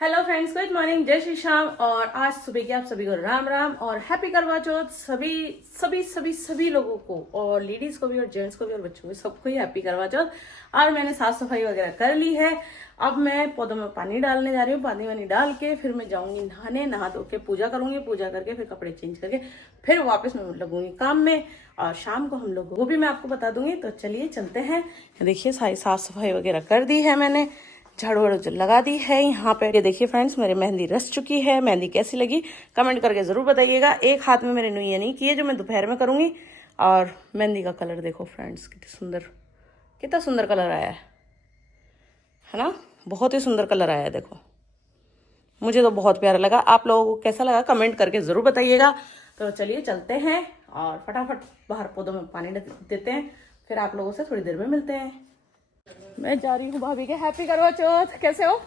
Hello friends, good morning, जय श्री श्याम। और आज सुबह की आप सभी को राम राम और हैप्पी करवा चौथ। सभी सभी सभी सभी लोगों को, और लेडीज को भी और जेंट्स को भी और बच्चों को, सबको ही हैप्पी करवा चौथ। और मैंने साफ सफाई वगैरह कर ली है। अब मैं पौधों में पानी डालने जा रही हूँ। पानी वानी डाल के फिर मैं जाऊंगी नहाने, नहा धो के पूजा करूंगी। पूजा करके फिर कपड़े चेंज करके फिर वापस मैं लगूंगी काम में। और शाम को हम लोग वो भी मैं आपको बता दूंगी। तो चलिए चलते हैं। देखिए सारी साफ सफाई वगैरह कर दी है मैंने, झाड़ू वाड़ू लगा दी है यहाँ पे। ये देखिए फ्रेंड्स, मेरी मेहंदी रच चुकी है। मेहंदी कैसी लगी कमेंट करके जरूर बताइएगा। एक हाथ में मेरे नुइया नहीं किए, जो मैं दोपहर में करूंगी। और मेहंदी का कलर देखो फ्रेंड्स, कितना सुंदर कलर आया है ना। बहुत ही सुंदर कलर आया है, देखो। मुझे तो बहुत प्यारा लगा। आप लोगों को कैसा लगा कमेंट करके जरूर बताइएगा। तो चलिए चलते हैं और फटाफट बाहर पौधों में पानी देते हैं। फिर आप लोगों से थोड़ी देर में मिलते हैं। मैं जा रही हूँ भाभी के हैप्पी करवा चौथ। कैसे हो?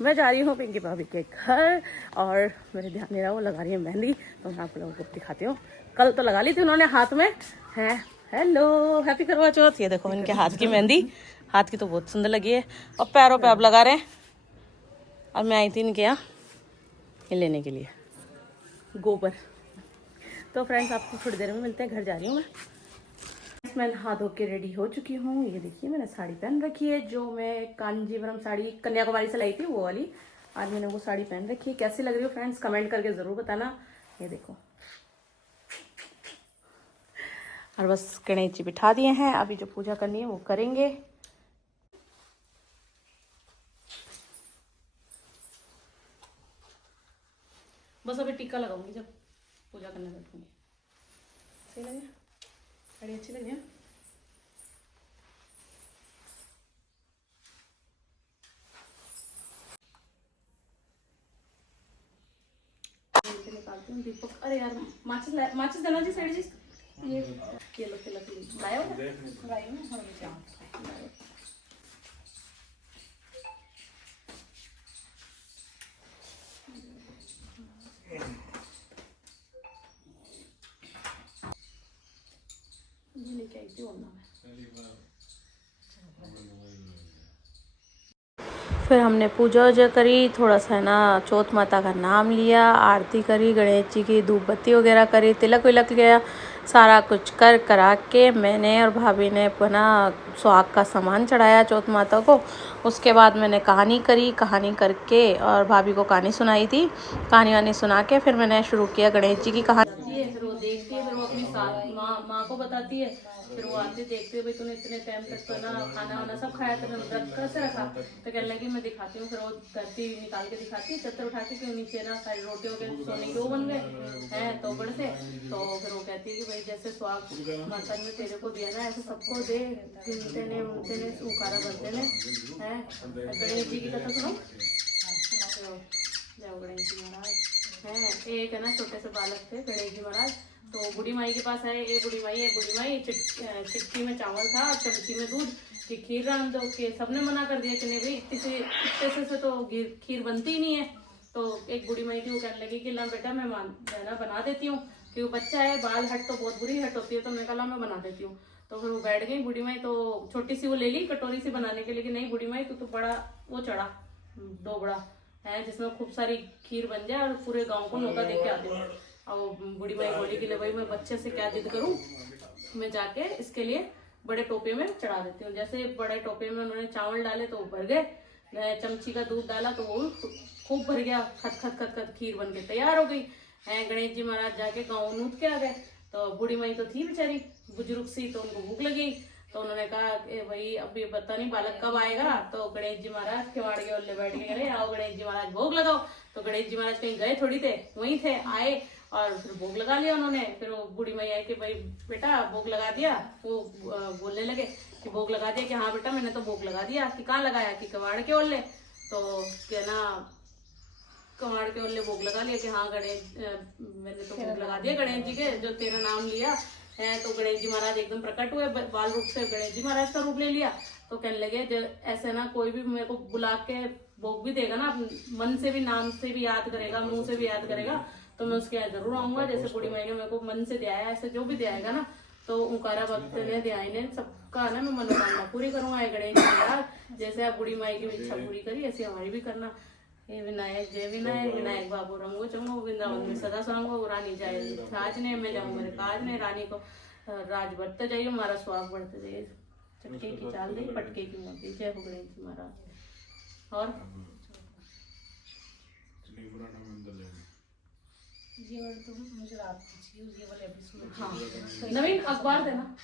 मैं जा रही हूँ पिंकी भाभी के घर, और मेरे ध्यान नहीं रहा, वो लगा रही है मेहंदी। तो मैं आप लोगों को दिखाती हूँ। कल तो लगा ली थी उन्होंने हाथ में है। हेलो, हैप्पी करवा चौथ। ये देखो इनके हाथ की मेहंदी, हाथ की तो बहुत सुंदर लगी है। और पैरों पे अब लगा रहे हैं। और मैं आई थी इनके यहाँ ये लेने के लिए गोबर। तो फ्रेंड्स, आपको थोड़ी देर में मिलते हैं। घर जा रही हूँ मैं नहा धो के रेडी हो चुकी हूँ। ये देखिए मैंने साड़ी पहन रखी है, जो मैं कांजीवरम साड़ी कन्याकुमारी से लाई थी, वो वाली। आज मैंने वो साड़ी पहन रखी है। कैसी लग रही हो फ्रेंड्स कमेंट करके जरूर बताना। ये देखो, और बस गणेश जी बिठा दिए हैं। अभी जो पूजा करनी है वो करेंगे। बस अभी टीका लगाऊंगी जब पूजा करने बैठूंगी। सही लगे? साड़ी अच्छी लगी है? निकालती हूँ दीपक। अरे यार, माचिस देना जी साड़ी जी। ये लो लकड़ी लाए हो? लाई हूँ। हाँ, ये लेके आई थी ओढ़ना में। फिर हमने पूजा वूजा करी, थोड़ा सा ना चौथ माता का नाम लिया, आरती करी, गणेश जी की धूप बत्ती वगैरह करी, तिलक विलक गया। सारा कुछ कर करा के मैंने और भाभी ने अपना सुहाग का सामान चढ़ाया चौथ माता को। उसके बाद मैंने कहानी करी, कहानी करके और भाभी को कहानी सुनाई थी। कहानी वानी सुना के फिर मैंने शुरू किया गणेश जी की कहानी। फिर वो देखती है, फिर वो अपनी सास माँ को बताती है। फिर वो आती देखते, भाई तूने इतने टाइम तक तो ना खाना वाना सब खाया, तेरे व्रत कैसे रखा? तो कहने लगी मैं दिखाती हूँ। फिर वो धरती निकाल के दिखाती है, चद्दर उठा के नीचे ना सारी रोटियों के सोने के वो बन गए हैं तोबड़ से। तो फिर वो कहती है कि भाई जैसे स्वाग माता ने तेरे को दिया ना, ऐसे सबको दे। गिनते ने उनते ने उकारा भरते ने है। गणेश जी की कथा सुनो। जय गणेश जी महाराज। है एक है ना, छोटे से बालक थे गणेश जी महाराज। तो बूढ़ी माई के पास आए। ए बूढ़ी माई, चिट्ठी में चावल था और चमची में दूध की खीर रांध दो। के सबने मना कर दिया कि नहीं भाई, इतने से तो खीर बनती ही नहीं है। तो एक बूढ़ी माई थी, वो कहने लगी कि ला बेटा मैं बना देती हूँ, कि वो बच्चा है, बाल हट तो बहुत बुरी हट होती है। तो मैंने कहा मैं बना देती हूँ। तो फिर वो बैठ गई बूढ़ी माई। तो छोटी सी वो ले ली कटोरी सी बनाने के लिए, कि नहीं बूढ़ी माई तू तो बड़ा वो चढ़ा दो बड़ा है, जिसमें खूब सारी खीर बन जाए और पूरे गांव को न्योता दे के आती हूँ। और बूढ़ी माई बोली कि ले भाई मैं बच्चे से क्या जिद करूँ, मैं जाके इसके लिए बड़े टोपे में चढ़ा देती हूँ। जैसे बड़े टोपे में उन्होंने चावल डाले तो वो भर गए, चमची का दूध डाला तो वो खूब भर गया। खत खत खत खत खीर बन के तैयार हो गई है। गणेश जी महाराज जाके गाँव नूत के आ गए। तो बूढ़ी माई तो थी बेचारी बुजुर्ग सी, तो उनको भूख लगी। तो उन्होंने कहा कि भाई अब ये पता नहीं बालक कब आएगा। तो गणेश जी महाराज किवाड़ के ओल्ले बैठ गए, अरे आओ गणेश जी महाराज भोग लगाओ। तो गणेश जी महाराज कहीं गए थोड़ी थे, वहीं थे, आए और फिर भोग लगा लिया उन्होंने। फिर वो बूढ़ी माई आई कि भाई बेटा भोग लगा दिया। वो बोलने लगे कि भोग लगा दिया, कि हाँ बेटा मैंने तो भोग लगा दिया। कि कहाँ लगाया? कि कवाड़ के ओल्ले। तो क्या ना कवाड़ के ओल्ले भोग लगा लिया, कि हाँ गणेश मैंने तो भोग लगा दिया गणेश जी के, जो तेरा नाम लिया है। तो गणेश जी महाराज एकदम प्रकट हुए, बाल रूप से गणेश जी महाराज का रूप ले लिया। तो कहने लगे ऐसे ना कोई भी मेरे को बुला के भोग भी देगा ना, मन से भी नाम से भी याद करेगा, मुंह से भी याद करेगा, तो मैं उसके यहाँ जरूर आऊंगा। जैसे बूढ़ी माई ने मेरे को मन से दिया है, ऐसे जो भी दियाएगा ना तो उकारा भक्त ध्यान ने सबका ना मैं मनोकामना पूरी करूंगा। गणेश जी महाराज जैसे आप बुढ़ी माई की इच्छा पूरी करी ऐसे हमारी भी करना। हे विनायक जय विनायक, विनायक बाबू रंगो चंगो, वृंदावन में सदा संगो, रानी जाए राज ने, मैं जाऊँ मेरे काज ने, रानी को राज बढ़ते जाइए, हमारा स्वाग बढ़ते जाइए। चटके की चाल दी पटके की मोती। जय हो गणेश जी महाराज। और ये वाला तो मुझे रात को चाहिए, ये वाला एपिसोड। हाँ नवीन अखबार देना।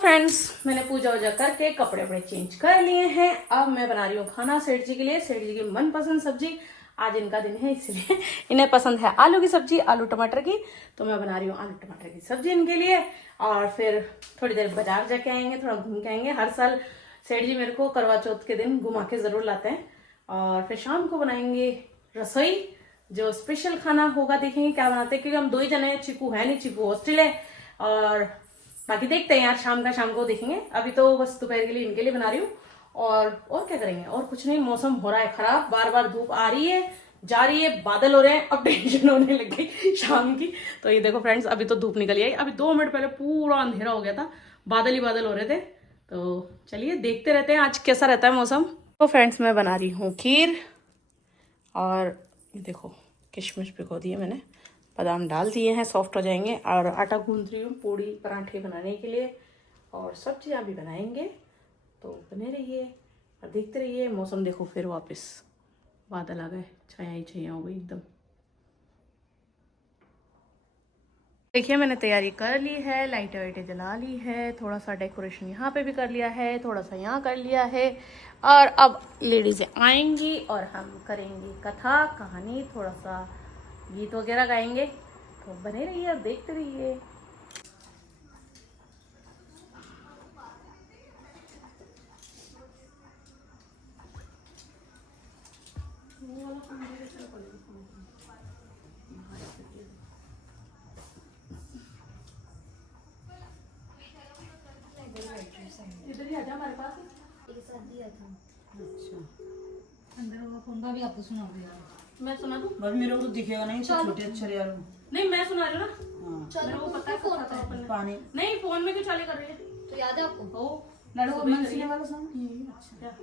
फ्रेंड्स मैंने पूजा वूजा करके कपड़े वपड़े चेंज कर लिए हैं। अब मैं बना रही हूँ खाना सेठ जी के लिए। सेठ जी की मनपसंद सब्जी, आज इनका दिन है इसलिए इन्हें पसंद है आलू की सब्जी, आलू टमाटर की। तो मैं बना रही हूँ आलू टमाटर की सब्जी इनके लिए। और फिर थोड़ी देर बाजार जाके आएंगे, थोड़ा घूम के आएंगे। हर साल सेठ जी मेरे को करवा चौथ के दिन घुमा के जरूर लाते हैं। और फिर शाम को बनाएंगे रसोई, जो स्पेशल खाना होगा देखेंगे क्या बनाते हैं, क्योंकि हम 2 ही जने हैं, चिकू है नहीं, चिकू हॉस्टल है। और बाकी देखते हैं यार, शाम को देखेंगे। अभी तो बस दोपहर के लिए इनके लिए बना रही हूँ। और क्या करेंगे, और कुछ नहीं। मौसम हो रहा है खराब, बार बार धूप आ रही है जा रही है, बादल हो रहे हैं। अब टेंशन होने लग गई शाम की। तो ये देखो फ्रेंड्स, अभी तो धूप निकली आई, अभी 2 मिनट पहले पूरा अंधेरा हो गया था, बादल ही बादल हो रहे थे। तो चलिए देखते रहते हैं आज कैसा रहता है मौसम। तो फ्रेंड्स मैं बना रही हूँ खीर। और ये देखो किशमिश भिगो दिए मैंने, बादाम डाल दिए हैं, सॉफ्ट हो जाएंगे। और आटा गूंथ रही हूँ पूड़ी पराठे बनाने के लिए। और सब चीज़ भी बनाएंगे, तो बने रहिए और देखते रहिए। मौसम देखो फिर वापस बादल आ गए, छाया ही छाया हो गई एकदम। देखिए मैंने तैयारी कर ली है, लाइटें वाइटें जला ली है, थोड़ा सा डेकोरेशन यहाँ पे भी कर लिया है, थोड़ा सा यहाँ कर लिया है। और अब लेडीज़ें आएंगी और हम करेंगे कथा कहानी, थोड़ा सा गीत वगैरह गाएंगे। तो बने रहिए और देखते रहिए। इधर ही आजा हमारे पास। एक साथ दिया था। अच्छा अंदर होगा फोन का भी, आपको सुना दिया। मैं सुना दूं? भाभी मेरे को तो दिखेगा नहीं, छोटे अक्षर यार। नहीं मैं सुना रही हूँ ना। हाँ मेरे को पता है फोन था अपन ने। पानी नहीं फोन में क्यों चालू कर रही है? तो याद है आपको? ओ लड़को मंसले वाला सॉन्ग ये। अच्छा क्या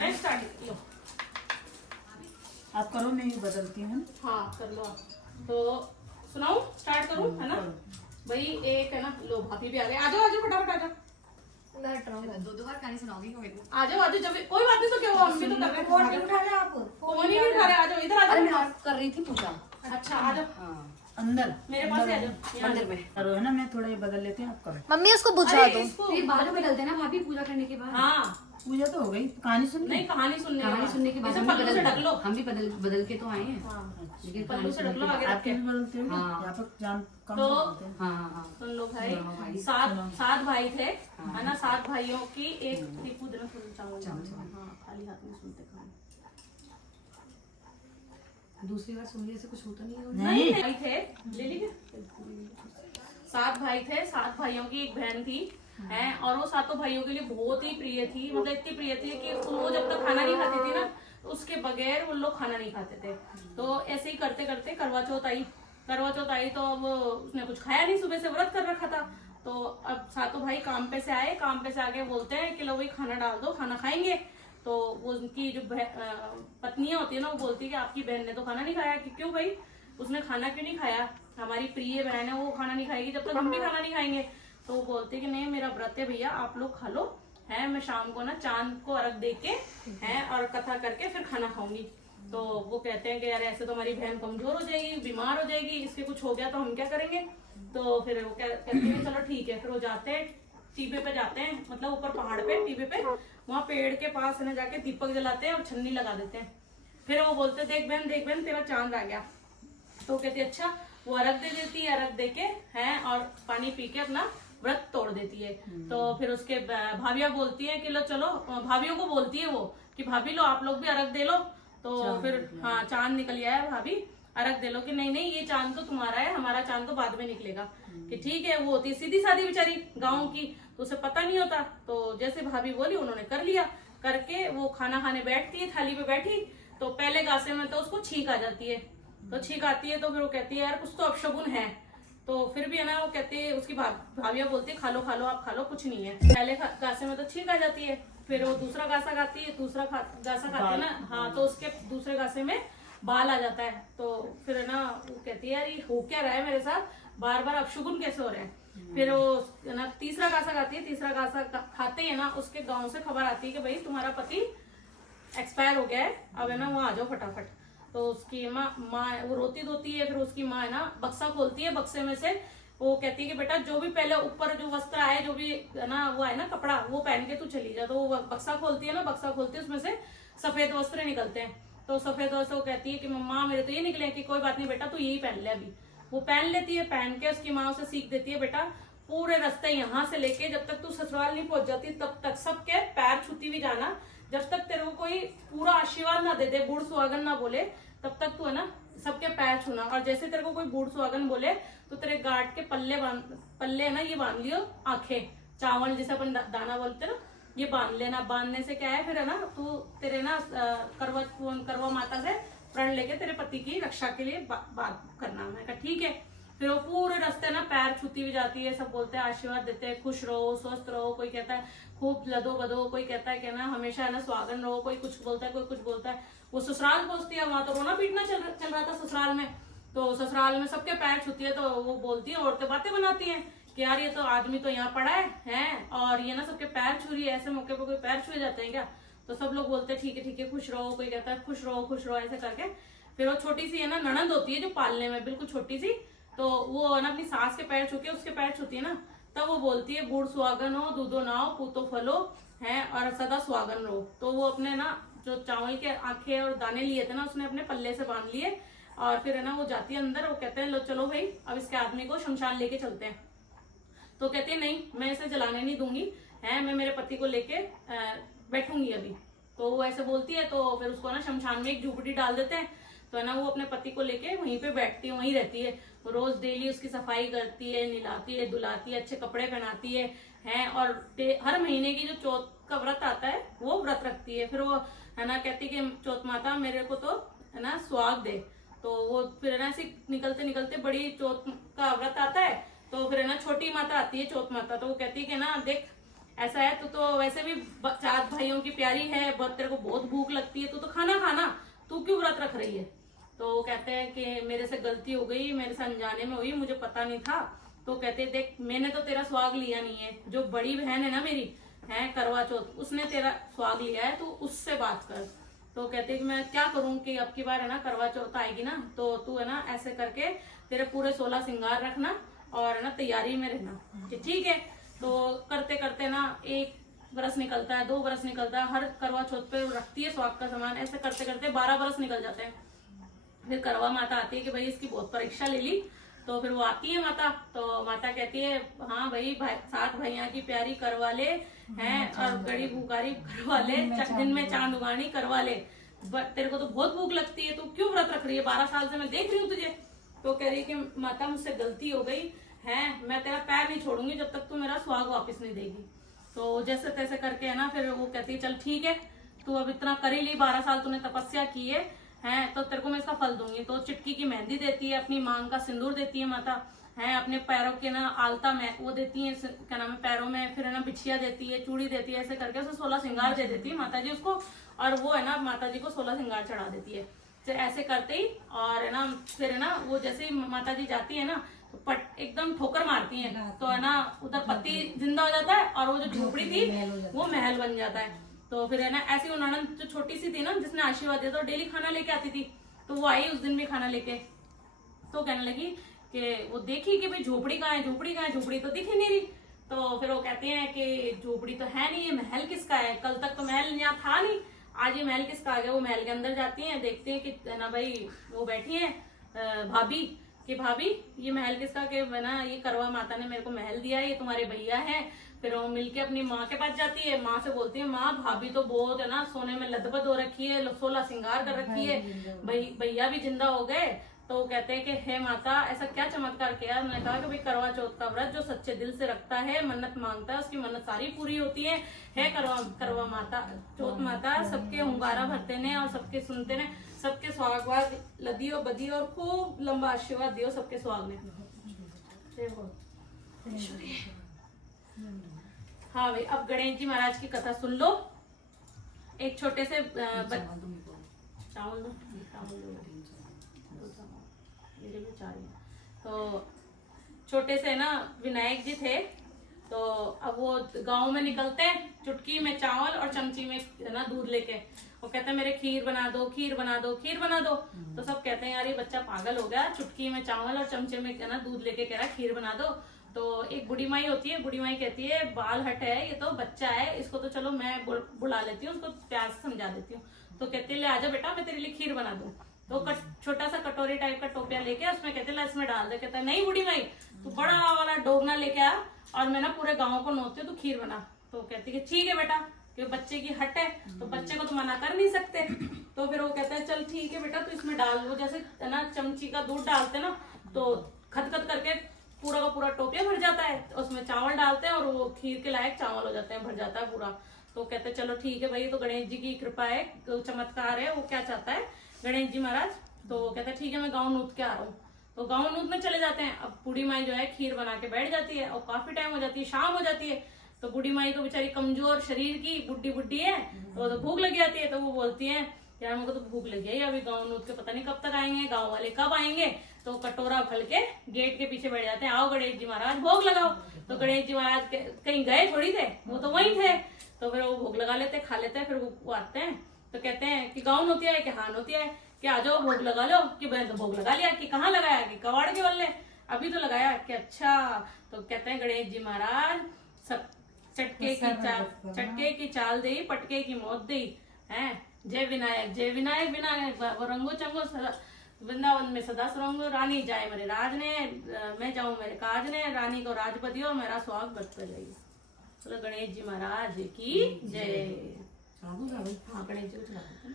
मैं स्टार्ट लो, आप करो, मैं ही बदलती हूँ। हाँ कर लो आप। तो सुनाऊं, स्टार्ट करूं, है ना भाई? एक है ना, लो भाभी भी आ गए। आ जाओ फटाफट आ जाओ। मैं हट रहा हूँ। 2 बार कहानी सुनाओगी मेरे को? आ जाओ जब कोई बात नहीं, तो क्या हुआ, हम भी तो कर रहे हैं। फोन नहीं उठा रहे आप? फोन ही नहीं उठा रहे। आ जाओ इधर, आ अरे जाओ। मैं कर रही थी पूजा। अच्छा आ जाओ हाँ अंदर मेरे पास ही आ जाओ। मंदिर में करो है ना, मैं थोड़ा ये बदल लेते हैं, आप करो। मम्मी उसको बुझा अरे दो। इसको ये बाद में बदलते हैं ना भाभी, पूजा करने के बाद। हाँ पूजा तो हो गई, कहानी सुन नहीं, कहानी सुनने कहानी सुनने के बाद इसे हम पल्लू से ढक लो। भी बदल के तो आए हैं। हाँ लेकिन पल्लू से ढक लो आगे आप रख के। कैसे बदलते हो? हाँ। यहाँ पर जान कम तो बोलते हैं। हाँ सुन लो भाई, सुनाओ भाई। 7 भाई थे, है ना। 7 भाइयों की एक टीपू देना सुनना चाहूंगी। चावल। हाँ खाली हाथ में सुनते कहानी। दूसरी बार सुन ऐसे कुछ होता नहीं है। नहीं भाई थे, ले लीजिए। 7 भाई थे, 7 भाइयों की एक बहन थी, है। और वो 7 भाइयों के लिए बहुत ही प्रिय थी, मतलब इतनी प्रिय थी कि वो जब तक खाना नहीं खाती थी ना, तो उसके बगैर वो लोग खाना नहीं खाते थे। तो ऐसे ही करते करते करवा चौथ आई। तो अब उसने कुछ खाया नहीं, सुबह से व्रत कर रखा था। तो अब 7 भाई काम पे से आए, काम पे से आके बोलते हैं कि लो भाई खाना डाल दो, खाना खाएंगे। तो वो उनकी जो पत्नियां होती है ना, वो बोलती है कि आपकी बहन ने तो खाना नहीं खाया। कि क्यों भाई, उसने खाना क्यों नहीं खाया? हमारी प्रिय बहन है, वो खाना नहीं खाएगी जब तक हम भी खाना नहीं खाएंगे। तो वो बोलते कि नहीं मेरा व्रत है भैया, आप लोग खा लो, है। मैं शाम को ना चांद को अर्घ दे के, है, और कथा करके फिर खाना खाऊंगी। तो वो कहते हैं कि यार ऐसे तो हमारी बहन कमजोर हो जाएगी, बीमार हो जाएगी, इसके कुछ हो गया तो हम क्या करेंगे? तो फिर वो कहते हैं चलो ठीक है। फिर वो जाते हैं टीबे पे, जाते हैं मतलब ऊपर पहाड़ पे टीबे पे, वहाँ पेड़ के पास ना जाके दीपक जलाते हैं और छन्नी लगा देते हैं। फिर वो बोलते देख बहन तेरा चांद आ गया। तो कहती अच्छा। वो अर्घ दे देती है, अर्घ दे के, है, और पानी पी के अपना व्रत तोड़ देती है। तो फिर उसके भाभियां बोलती है कि लो चलो, भाभियों को बोलती है वो कि भाभी लो आप लोग भी अर्घ दे लो, तो फिर हाँ चांद निकल गया है, भाभी अर्घ दे लो कि नहीं नहीं ये चांद तो तुम्हारा है, हमारा चांद तो बाद में निकलेगा। कि ठीक है, वो होती सीधी सादी बेचारी गाँव की, तो उसे पता नहीं होता। तो जैसे भाभी बोली उन्होंने कर लिया, करके वो खाना खाने बैठती है, थाली पे बैठी तो पहले गासे में तो उसको छींक आ जाती है। तो छींक आती है तो फिर वो कहती है यार कुछ तो अपशगुन है। तो फिर भी है ना, वो कहती है, उसकी भाभियां बोलती है खा लो आप खा लो, कुछ नहीं है। पहले गासे में तो छींक आ जाती है, फिर वो दूसरा गासा खाती है, दूसरा गासा खाती है ना, हाँ, तो उसके दूसरे गासे में बाल आ जाता है। तो फिर है ना वो कहती है यार ये हो क्या रहा है मेरे साथ, बार बार अपशगुन कैसे हो रहे हैं। फिर वो है ना तीसरा गासा खाती है, तीसरा गासा खाते ही है ना उसके गाँव से खबर आती है कि भाई तुम्हारा पति एक्सपायर हो गया है, अब है ना वहाँ आ जाओ फटाफट। तो उसकी माँ वो रोती धोती है, फिर उसकी माँ है ना बक्सा खोलती है, बक्से में से वो कहती है कि बेटा जो भी पहले ऊपर जो वस्त्र आए, जो भी है ना वो है ना कपड़ा, वो पहन के तू चली जा। तो वो बक्सा खोलती है ना, बक्सा खोलती है, उसमें से सफेद वस्त्र निकलते हैं। तो सफेद वस्त्र वो कहती है कि मम्मा मेरे तो ये निकले कि कोई बात नहीं बेटा तू यही पहन ले अभी। वो पहन लेती है, पहन के उसकी माँ उसे सीख देती है बेटा पूरे रास्ते यहाँ से लेके जब तक तू ससुराल नहीं पहुंच जाती तब तक सबके पैर छूती भी जाना, जब तक तेरे को कोई पूरा आशीर्वाद ना दे दे, बूढ़ सुहागन ना बोले, तब तक तू है ना सबके पैर छूना। और जैसे तेरे को कोई बूढ़ सुहागन बोले तो तेरे गार्ड के पल्ले है ना ये बांध लियो, आंखें चावल जैसे अपन दाना बोलते ना, ये बांध लेना। बांधने से क्या है फिर है ना तू तेरे ना करवा माता से प्रण लेके तेरे पति की रक्षा के लिए बात करना। मैं कहा ठीक है। फिर वो पूरे रास्ते ना पैर छूती भी जाती है, सब बोलते हैं आशीर्वाद देते हैं, खुश रहो स्वस्थ रहो, कोई कहता है खूब लदो बदो, कोई कहता है कि ना हमेशा है ना सुहागन रहो, कोई कुछ बोलता है कोई कुछ बोलता है। वो ससुराल पहुंचती है, वहां तो रोना पीटना चल रहा था ससुराल में। तो ससुराल में सबके पैर छूती है, तो वो बोलती है, औरतें बातें बनाती हैं कि यार ये तो आदमी तो यहाँ पड़ा है और ये ना सबके पैर छू रही है, ऐसे मौके पर कोई पैर छुए जाते हैं क्या। तो सब लोग बोलते हैं ठीक है खुश रहो, कोई कहता है खुश रहो ऐसे करके। फिर वो छोटी सी है ना ननंद होती है जो पालने में बिल्कुल छोटी सी, तो वो है ना अपनी सास के पैर छू के उसके पैर छूती है ना, तब वो बोलती है बूढ़ सुहागन हो दूधो नाओ पूतो फलो है और सदा सुहागन रहो। तो वो अपने ना जो चावल के आंखें और दाने लिए थे ना उसने अपने पल्ले से बांध लिए और फिर है ना वो जाती है अंदर। वो कहते हैं लो चलो भाई अब इसके आदमी को शमशान लेके चलते हैं। तो कहती है नहीं मैं इसे जलाने नहीं दूंगी, है मैं मेरे पति को लेके बैठूंगी अभी। तो वो ऐसे बोलती है, तो फिर उसको ना शमशान में एक झूपड़ी डाल देते हैं। तो है ना वो अपने पति को लेके वहीं पे बैठती है, वहीं रहती है। रोज डेली उसकी सफाई करती है, निलाती है, धुलाती है, अच्छे कपड़े पहनाती है और हर महीने की जो चौथ का व्रत आता है वो व्रत रखती है। फिर वो है ना कहती है कि चौथ माता मेरे को तो है ना सुहाग दे। तो वो फिर है ना ऐसे निकलते निकलते बड़ी चौथ का व्रत आता है, तो फिर है ना छोटी माता आती है चौथ माता। तो वो कहती है कि ना देख ऐसा है, तू तो वैसे भी 4 भाइयों की प्यारी है, तेरे को बहुत भूख लगती है, तू तो खाना तू क्यों व्रत रख रही है। तो वो कहते हैं कि मेरे से गलती हो गई, मेरे से अनजाने में हुई, मुझे पता नहीं था। तो कहते हैं देख मैंने तो तेरा सुहाग लिया नहीं है, जो बड़ी बहन है ना मेरी है करवा चौथ उसने तेरा सुहाग लिया है, तो उससे बात कर। तो कहते हैं कि मैं क्या करूं कि अब की बार है ना करवा चौथ आएगी ना, तो तू है ना ऐसे करके तेरे पूरे 16 श्रृंगार रखना और है ना तैयारी में रहना कि ठीक है। तो करते करते ना 1 बरस निकलता है, 2 बरस निकलता है, हर करवा चौथ पे रखती है सुहाग का सामान। ऐसे करते करते 12 बरस निकल जाते हैं। फिर करवा माता आती है कि भाई इसकी बहुत परीक्षा ले ली। तो फिर वो आती है माता, तो माता कहती है हाँ भाई 7 भैया की प्यारी करवा ले हैं और गड़ी भूकारी करवा ले, दिन में चांद उगानी करवा ले। तेरे को तो बहुत भूख लगती है, तू क्यों व्रत रख रही है, 12 साल से मैं देख रही हूँ तुझे। तो कह रही कि माता मुझसे गलती हो गई है, मैं तेरा पैर नहीं छोड़ूंगी जब तक तू मेरा सुहाग वापस नहीं देगी। तो जैसे तैसे करके है ना फिर वो कहती है चल ठीक है तू अब इतना कर ही ली, 12 साल तूने तपस्या की है तो तेरे को मैं इसका फल दूंगी। तो चिटकी की मेहंदी देती है, अपनी मांग का सिंदूर देती है माता, है अपने पैरों के ना आलता में वो देती है क्या नाम है पैरों में, फिर है ना बिछिया देती है, चूड़ी देती है, ऐसे करके उसे 16 श्रृंगार दे देती है माता जी उसको। और वो है ना माता जी को 16 श्रृंगार चढ़ा देती है। तो ऐसे करते ही और है ना फिर है ना वो जैसे ही माता जी जाती है ना तो पट एकदम ठोकर मारती है, तो है ना उधर पति जिंदा हो जाता है और वो जो झोपड़ी थी वो महल बन जाता है। तो फिर है ना ऐसी वो ननद जो छोटी सी थी ना जिसने आशीर्वाद दिया, तो डेली खाना लेके आती थी। तो वो आई उस दिन भी खाना लेके, तो कहने लगी कि वो देखी कि भाई झोपड़ी कहाँ है, झोपड़ी कहाँ है, झोपड़ी तो दिख ही नहीं रही। तो फिर वो कहते हैं कि झोपड़ी तो है नहीं, ये महल किसका है, कल तक तो महल यहाँ था नहीं, आज ये महल किसका आ गया। वो महल के अंदर जाती है, देखते हैं कि ना भाई वो बैठी है भाभी कि भाभी ये महल किसका, के ना ये करवा माता ने मेरे को महल दिया है, ये तुम्हारे भैया है। फिर वो मिलके अपनी माँ के पास जाती है, माँ से बोलती है माँ भाभी तो बहुत है ना सोने में लदबद हो रखी है, 16 श्रृंगार कर रखी है, भैया भी जिंदा हो गए। तो वो कहते हैं कि हे माता ऐसा क्या चमत्कार किया। उन्होंने कहा कि भाई करवा चौथ का व्रत जो सच्चे दिल से रखता है, मन्नत मांगता है, उसकी मन्नत सारी पूरी होती है। करवा माता चौथ माता सबके हुंगारा भरते ने और सबके सुनते ने, सबके स्वागत लदियो बदियो और खूब लंबा आशीर्वाद दियो सबके स्वाग में। हाँ भाई, अब गणेश जी महाराज की कथा सुन लो। एक छोटे से चावल दो, तो छोटे से ना विनायक जी थे। तो अब वो गांव में निकलते हैं चुटकी में चावल और चमची में ना दूध लेके। वो कहते हैं मेरे खीर बना दो, खीर बना दो, खीर बना दो। तो सब कहते हैं यार ये बच्चा पागल हो गया, चुटकी में चावल और चमचे में ना दूध लेके कह रहा है खीर बना दो। तो एक बूढ़ी माई होती है, बूढ़ी माई कहती है बाल हट है, ये तो बच्चा है, इसको तो चलो मैं बुला लेती हूँ, उसको प्यार से समझा देती हूँ। तो कहती है ले आजा बेटा मैं तेरे लिए खीर बना दूँ। तो छोटा सा कटोरी टाइप का टोपिया लेके उसमें कहते ला इसमें डाल दे। कहता है नहीं बूढ़ी माई तू बड़ा वाला डोगना लेके आ और मैं ना पूरे गांव को नोचती हूँ, तू खीर बना। तो कहती है ठीक है बेटा, क्योंकि बच्चे की हट है तो बच्चे को तो मना कर नहीं सकते। तो फिर वो कहता है चल ठीक है बेटा तू इसमें डाल। वो जैसे ना चमची का दूध डालते ना तो खदखद करके पूरा का पूरा टोपिया भर जाता है। उसमें चावल डालते हैं और वो खीर के लायक चावल हो जाते हैं, भर जाता है पूरा। तो कहते हैं चलो ठीक है भाई, तो गणेश जी की कृपा है, चमत्कार है। वो क्या चाहता है गणेश जी महाराज, तो कहता है ठीक है मैं गाँव नूत के आ रहा हूँ। तो गाँव नूत में चले जाते हैं। अब बूढ़ी माई जो है खीर बना के बैठ जाती है और काफी टाइम हो जाती है, शाम हो जाती है। तो बूढ़ी माई तो बेचारी कमजोर शरीर की बुड्ढी है, तो भूख लग जाती है। तो वो बोलती है यार मेरे को तो भूख लगी है, अभी गाँव नूत के पता नहीं कब तक आएंगे, गाँव वाले कब आएंगे। तो कटोरा भर के गेट के पीछे बैठ जाते हैं, आओ गणेश जी महाराज भोग लगाओ। तो गणेश जी महाराज कहीं गए थोड़ी थे, वो तो वहीं थे। तो फिर वो भोग लगा लेते, खा लेते हैं। फिर वो आते हैं तो कहते हैं कि गाँव नोतिया है कि हाँ नोतिया है, कि आ जाओ भोग लगा लो। कि मैंने तो भोग लगा लिया। कि कहाँ लगाया, कि कवाड़ के बल्ले अभी तो लगाया। कि अच्छा। तो कहते हैं गणेश जी महाराज सब चटके की चाल दे, पटके की मौत दे है। जय विनायक जय विनायक, विनायक रंगो चंगो वृंदावन में सदा सुरंगो, रानी जाए मेरे राज ने, मैं जाऊं मेरे काज ने, रानी को राजपति हो मेरा स्वागत बढ़ते जाइए। चलो गणेश जी महाराज की जय। हाँ गणेश जी को चला देते हैं।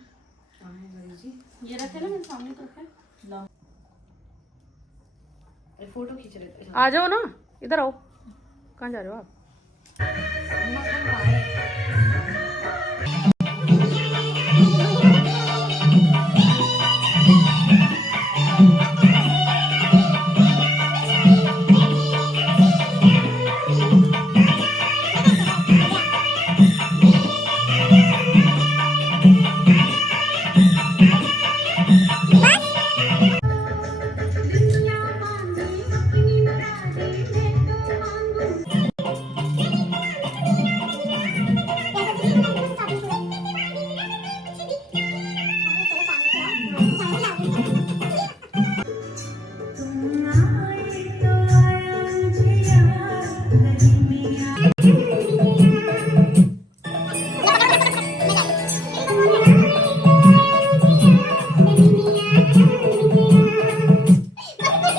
ये रखे ना मेरे सामने तो रखे, फोटो खींच रहे थे। आ जाओ ना, इधर आओ। कहाँ जा रहे हो आप?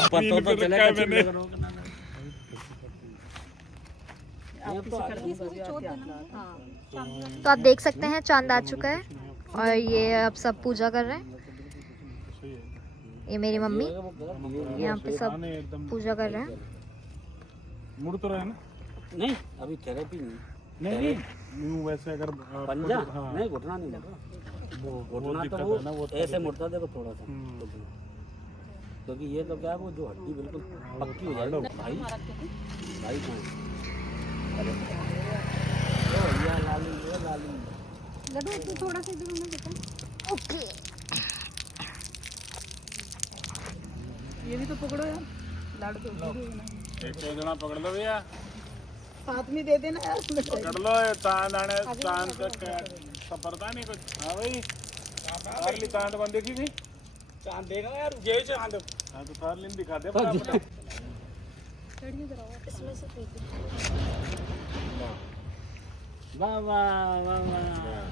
पता तो चलेगा मैंने। तो आप देख सकते हैं चांद आ चुका है और ये अब सब पूजा कर रहे हैं। ये मेरी मम्मी यहाँ पे सब पूजा कर रहे हैं। मुड़ तो रहा है ना? नहीं अभी थेरेपी नहीं यूं वैसे अगर पंजा नहीं घुटना नहीं लगा, घुटना तो वो ऐसे मुड़ता देखो थोड़ा सा, क्योंकि ये तो क्या है वो जो हड्डी बिल्कुल पक्की हो जाएगी। भाई भाई कहाँ अरे ये लाली थोड़ा सा इधर होना बेटा। ओके ये भी तो पकड़ो यार, लाडू तो एक तो जना पकड़ लो भैया, हाथ में दे देना यार। पकड़ लो ये चांद आने, चांद का सफरता नहीं कुछ। हाँ भाई थारली चांद कौन देखी थी? चांद देखा यार, ये चांद। हाँ तो थारली दिखा दे फटाफट। वाह वाह वाह वाह,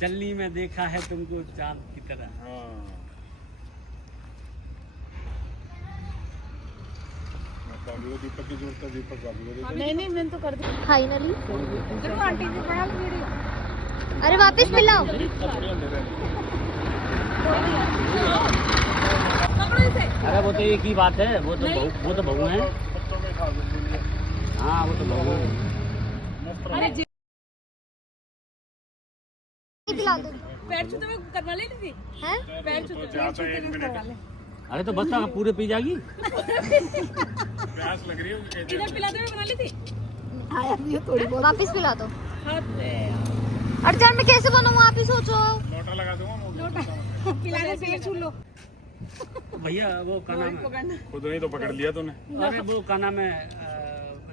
चलनी में देखा है तुमको चांद की तरह। हाँ भाभी को दीपक की जरूरत है, दीपक भाभी को दे। नहीं नहीं मैंने तो कर दी फाइनली। आंटी जी बना लो वीडियो अरे वापस पिलाओ। अरे वो तो एक ही बात है, वो तो बहू है। बच्चों में खा लो। हाँ वो तो बहू है। पिला दो। पैर छूते हुए करवा लेती थी हैं? पैर छूते जाता है 1 मिनट। अरे तो बच्चा पूरे पी जाएगी। प्यास लग रही है उसके। इधर पिलाते हुए बना ली थी वापस पिला दो। हाथ पे अर्जेंट में कैसे बनाऊँ आप ही सोचो। लोटा लगा दूंगा मैं। पिलाने पैर छू लो भैया वो का नाम है, खुद नहीं तो पकड़ लिया तूने। अरे वो का नाम है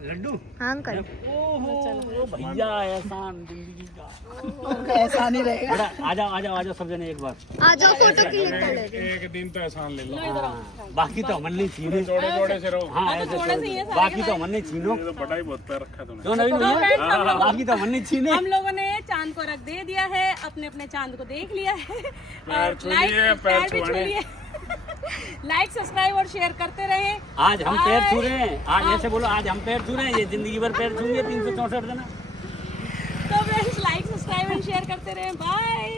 लड्डू। हाँ अंकल। ओहो भैया एहसान जिंदगी का। ऐसा नहीं रहेगा। बेटा आ जाओ सब जने एक बार। आ जाओ फोटो क्लिक कर लेते हैं। एक दिन तो एहसान ले लो। हाँ, बाकी तो हमन नहीं छीने। जोड़े जोड़े से रहो। हाँ ऐसे बाकी तो हमन नहीं छीनो। ये तो बड़ा ही बहुत पैर रखा तूने। क्यों नवीन भैया? बाकी तो हमन नहीं छीने। हम लोगों ने चांद को रख दे दिया है, अपने अपने चांद को देख लिया है पैर छू लिए, पैर भी छू छुआने। लिए लाइक सब्सक्राइब और शेयर करते रहे। आज हम पैर छू रहे हैं, आज ऐसे बोलो आज हम पैर छू रहे हैं, ये जिंदगी भर पैर छूंगे 364 दिन। तो friends like subscribe and share करते रहे। बाय।